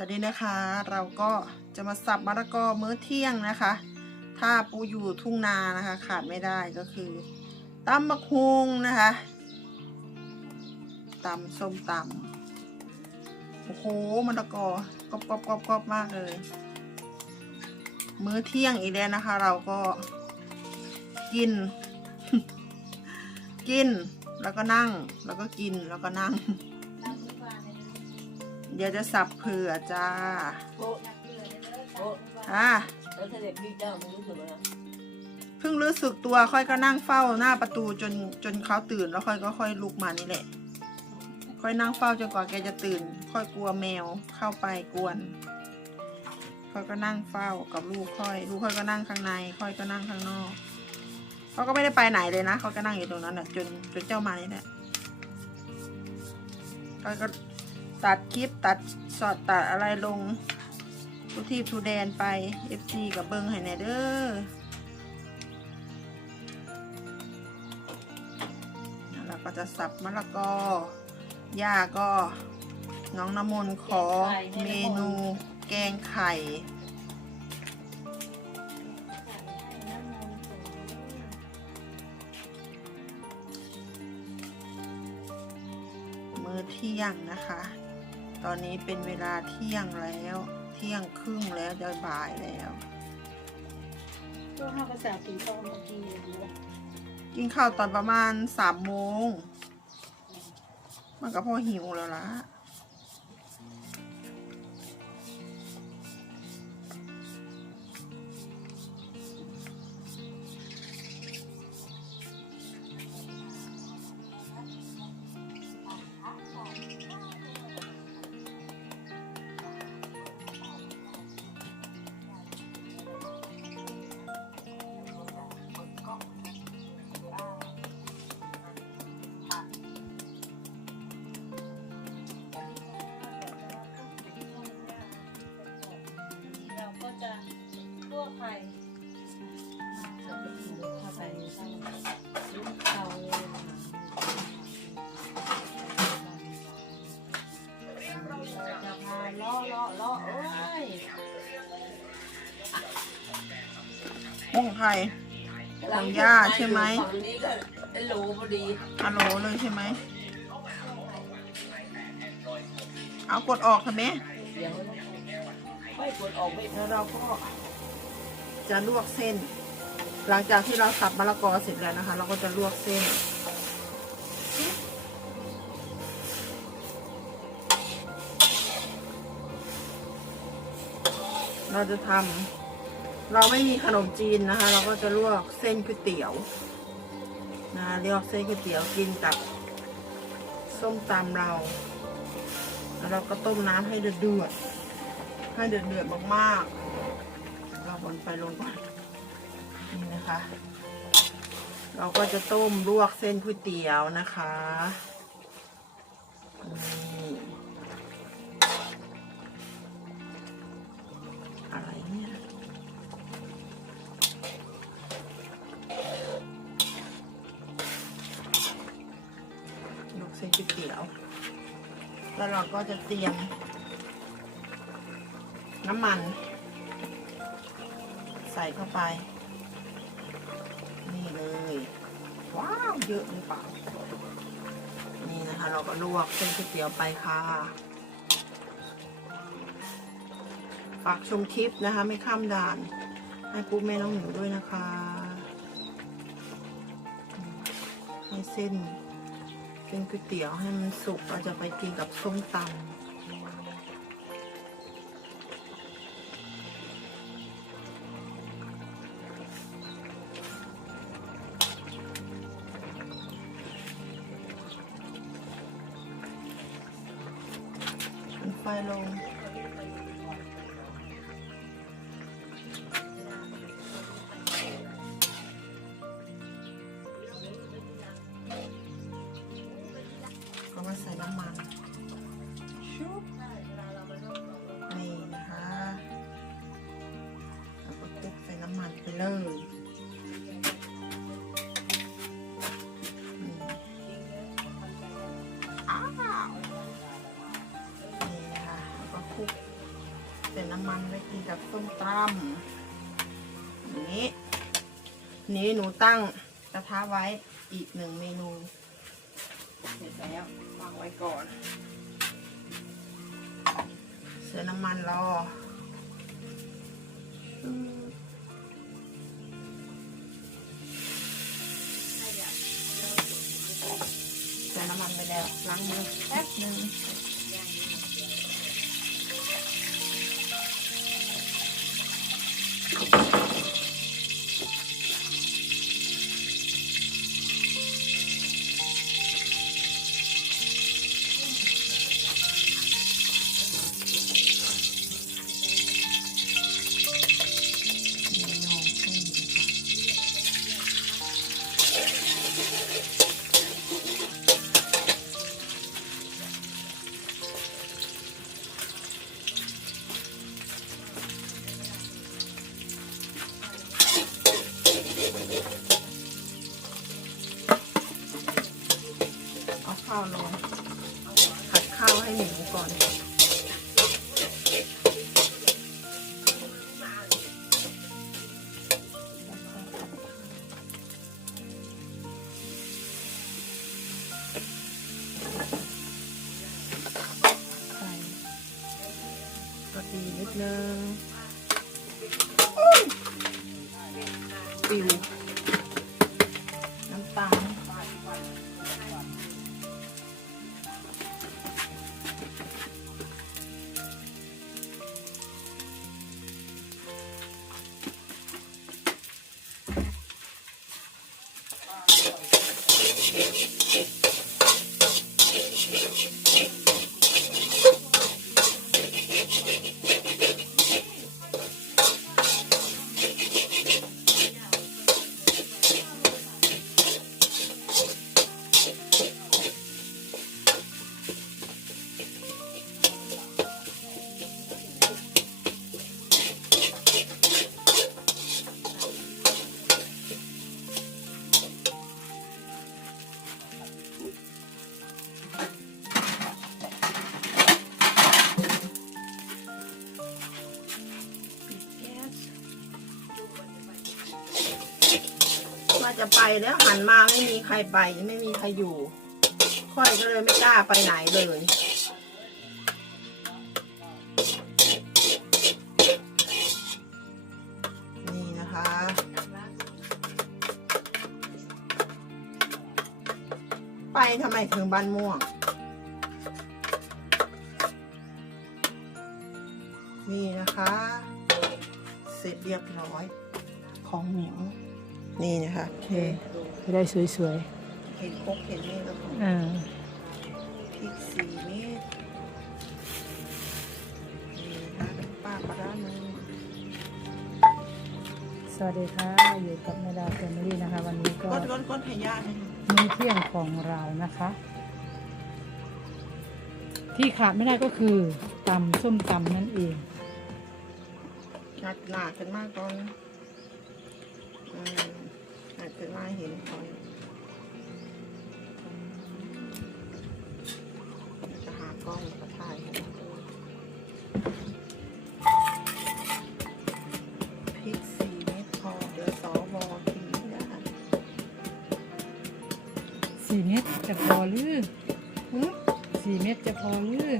สวัสดีนะคะ เราก็จะมาสับมะละกอมื้อเที่ยงนะคะ ถ้าปูอยู่ทุ่งนานะคะ ขาดไม่ได้ก็คือตำมะฮุงนะคะตำส้มตำโอ้โหมะละกอกรอบกรอบกรอบกรอบมากเลย มื้อเที่ยงอีกแล้วนะคะ เราก็กิน กินแล้วก็นั่งแล้วก็กินแล้วก็นั่ง เดี๋ยวจะสับเผื่อจ้าโอ้โอ้อะแล้วเสด็จพี่เจ้าไม่รู้สึกเลยนะเพิ่งรู้สึกตัวค่อยก็นั่งเฝ้าหน้าประตูจนจนเขาตื่นแล้วค่อยก็ค่อยลุกมานี่แหละ ค่อยนั่งเฝ้าจนกว่าแกจะตื่น ค่อยกลัวแมวเข้าไปกวน ค่อยก็นั่งเฝ้ากับลูกค่อย ลูกค่อยก็นั่งข้างใน ค่อยก็นั่งข้างนอกเขาก็ไม่ได้ไปไหนเลยนะเขาก็นั่งอยู่ตรงนั้นแหละจนจนเจ้ามานี่แหละค่อยก็ ตัดคลิปตัดสอดตัดอะไรลงทุทีทูแดนไป FC กับเบิงให้แน่เด้อเราก็จะสับมะละกอย่าก็น้องน้ำมนต์ขอเมนูแกงไข่มื้อเที่ยงนะคะ ตอนนี้เป็นเวลาเที่ยงแล้ว เที่ยงครึ่งแล้วจะบ่ายแล้วก็ห้าภาษาปีตอนเมื่อกี้อย่างนี้แหละกินข้าวตอนประมาณสามโมง มันก็พอหิวแล้วล่ะ ไข่ถ้าใส่ใส่ลูกเตาจะพาล้อล้อล้อโอ้ยห้องไข่ของย่าใช่ไหมฝั่งนี้ก็เป็นโหลพอดีฮัลโหลเลยใช่ไหม เอากดออกค่ะแม่เสียงไม่กดออกไม่ แล้วเราก็ จะลวกเส้น หลังจากที่เราสับมะละกอเสร็จแล้วนะคะ เราก็จะลวกเส้น เราจะทำเราไม่มีขนมจีนนะคะ เราก็จะลวกเส้นก๋วยเตี๋ยวนะลวกเส้นก๋วยเตี๋ยวกินกับส้มตำเราแล้วเราก็ต้มน้ำให้เดือดๆให้เดือดเดือดๆมากๆ เราบนไฟลงก่อนนี่นะคะ เราก็จะต้มลวกเส้นก๋วยเตี๋ยวนะคะนี่อะไรเนี่ยลวกเส้นก๋วยเตี๋ยว แล้วเราก็จะเตรียมน้ำมัน ส่เข้าไป นี่เลย ว้าวเยอะหรือเปล่า นี่นะคะ เราก็ลวกเส้นก๋วยเตี๋ยวไปค่ะฝากชมคลิปนะคะ ไม่ข้ามด่าน ให้ปุ๊บแม่น้องหนูด้วยนะคะ ให้เส้นเป็นก๋วยเตี๋ยวให้มันสุกเราจะไปกินกับส้มตำ ก็มาใส่น้ำมันชุบนี่นะคะแล้วก็คลุกใส่น้ำมันไปเลยอ้าวนี่ค่ะแล้วก็คลุกใส่น้ำมันไว้กินกับส้มตำนี้ นี้หนูตั้งกระทะไว้อีกหนึ่งเมนู เสร็จแล้วางไว้ก่อน เสือน้ำมันรออืมใส่น้ำมันไปแล้วล้างมือแป๊บหนึ่งาข้าวลงผัดข้าวให้หมูก่อนใส่ก็ดีนิดนึงอุ๊ยปิว ว่าจะไปแล้วหันมาไม่มีใครไปไม่มีใครอยู่ ค่อยก็เลยไม่กล้าไปไหนเลยนี่นะคะไปทำไมถึงบ้านม่วง นี่นะคะ เสร็จเรียบร้อยของเหนียว นี่นะคะโอเคจะได้สวยเห็นครกเห็นนี่แล้วของๆอ่าพริกสี่เม็ดนี่นะคะเป็นป้าปลาร้าหนึ่งสวัสดีค่ะ อยู่กับแม่ดาแฟมิลี่นะคะ วันนี้ก็ก้นก้นก้นพยาธิมื้อเที่ยงของเรานะคะ ที่ขาดไม่ได้ก็คือตำส้มตำนั่นเองหนักหนาขึ้นมากก่อนอืม หนักขึ้นมาเห็นก่อนจะหากล้องมาถ่ายให้ดูพริกสี่เม็ดพอเดี๋ยวสวกินไม่ได้สี่เม็ดจะพอหรือหึสี่เม็ดจะพอหรือ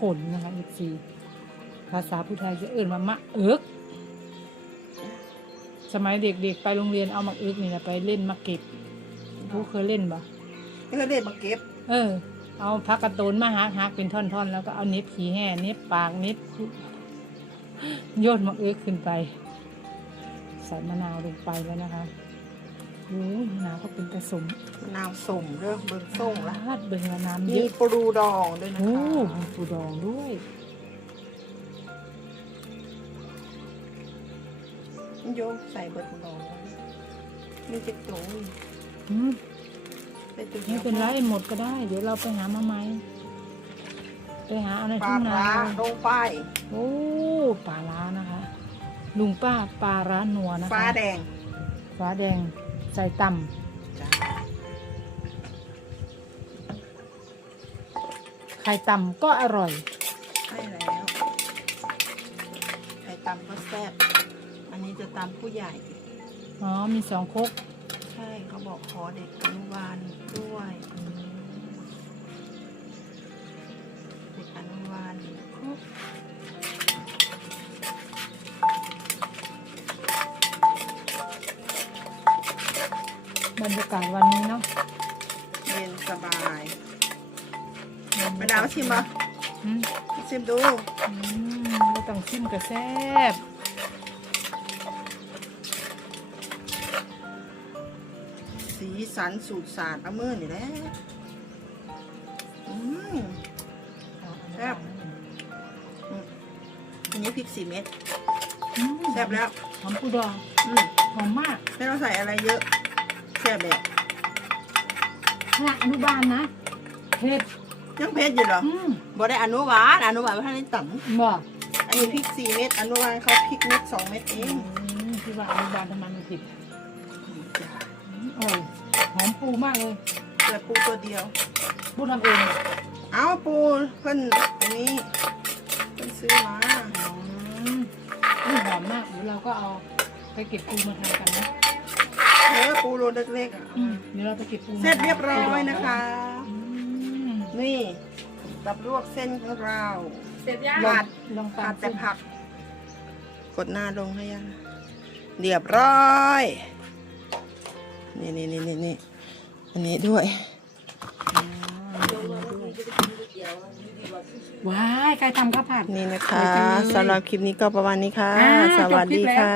ขือขนนะคะอีกสี่ภาษาผู้ไทยจะเอิ่นว่ามะเอิกสมัยเด็กๆ ไปโรงเรียนเอามะเอิกนี่นะไปเล่นมะเก็บผู้เคยเล่นปะนี่ก็เด็ดมาเก็บ เออ เอาพักกระโตนมาหักหักเป็นท่อนๆ แล้วก็เอาเน็บขี้แห่เน็บปากเน็บโยนมะเอิกขึ้นไป ใส่มะนาวลงไปแล้วนะคะ โอ้ยมะนาวก็เป็นกระสมมะนาวส้มเริ่มเบิ่งส้มละลาดเบิ่งละน้ำเยมีอะปรูดองด้วยนะโอ้คะมีปูดองด้วยโโยกใส่เบิดดองมีจิกตูอืมไปจุดดีไม่ยวเป็นไรหมดก็ได้ เดี๋ยวเราไปหามาใหม่ไปหาเอาในปลาทุ่งนาร้าลงไปโอ้ปลาร้านะคะ ลุงป้าปลาร้านัวนะคะ ฟ้าแดงฟ้าแดง ใส่ต่จ้าำไข่ต่ำก็อร่อยใช่แล้วไข่ตำก็แซ่บอันนี้จะตำผู้ใหญ่ อ๋อ มีสองครกใช่เขาบอกขอเด็กอนุบาลด้วย บรรยากาศวันนี้เนาะเย็นสบายมาดามชิมปะอืมชิมดูอืมไม่ต้องชิมกระแซบสีสันสูตรศาสตร์เอามือนี่แหละอืมแซ่บอันนี้พริกสี่เม็ดอืมแซ่บแล้วหอมปูดองอืมหอมมากไม่ต้องใส่อะไรเยอะแซ่บแบบขณะอนุบาลนะเผ็ดยังเผ็ดอยู่เหรออืมบ่ได้อนุบาลอนุบาลไม่ทันได้ต่บอกำอันนี้พริกสี่เม็ดอนุบาลเขาพริกเม็ดสองเม็ดเออืงมที่ว่าอนุบาลทำไมมันผิดจ้ะอืมอร่อยหอมปูมากเลยแต่ปูตัวเดียว ปูทำเองเหรอเอาปูเพิ่นอันนี้เพิ่นซื้อมา อืมอุ้ยหอมมากเดี๋ยวเราก็เอาไปเก็บปูมาทานกันนะ เออปูโลเล็กๆอะอืมเดี๋ยวเราไปเก็บปูมาเสร็จเรียบร้อยนะคะ อืมนี่ตับลวกเส้นของเราเสร็จยังลอผังดลองผัตาดมแต่ผัก กดหน้าลงให้ยังเรียบร้อย นี่นี่นี่นี่นี่อันนี้ด้วย ว้ายใครทำข้าวผัด นี่นะคะสวยจังเลยสำหรับคลิปนี้ก็ประมาณนี้ค่ะ อ่าสวัสจบคลิดีปแล้ว ค่ะ